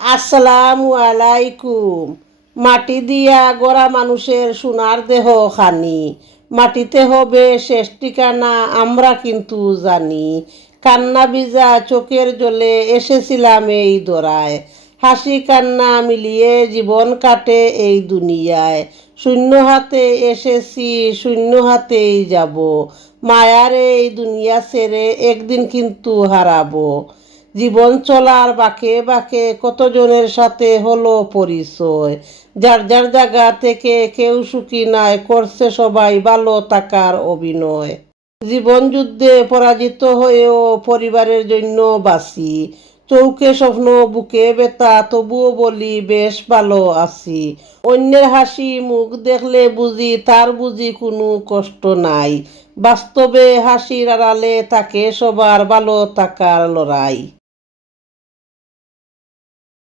আসসালামু আলাইকুম। মাটি দিয়া গড়া মানুষের সোনার দেহ খানি, মাটিতে হবে শেষ ঠিকানা আমরা কিন্তু জানি। কান্না ভিজা চোখের জলে এসেছিলাম এই দরায়, হাসি কান্না মিলিয়ে জীবন কাটে এই দুনিয়ায়। শূন্য হাতে এসেছি, শূন্য হাতেই যাব, মায়ার এই দুনিয়া ছেড়ে একদিন কিন্তু হারাবো। জীবন চলার বাঁকে বাঁকে কতজনের সাথে হলো পরিচয়, যার যার জায়গা থেকে কেউ সুখী নাই, করছে সবাই ভালো থাকার অভিনয়। জীবন যুদ্ধে পরাজিত হয়েও পরিবারের জন্য বাঁচি, চৌকে স্বপ্ন বুকে ব্যথা তবুও বলি বেশ ভালো আছি। অন্যের হাসি মুখ দেখলে বুঝি তার বুঝি কোনো কষ্ট নাই, বাস্তবে হাসির আড়ালে থাকে সবার ভালো থাকার লড়াই।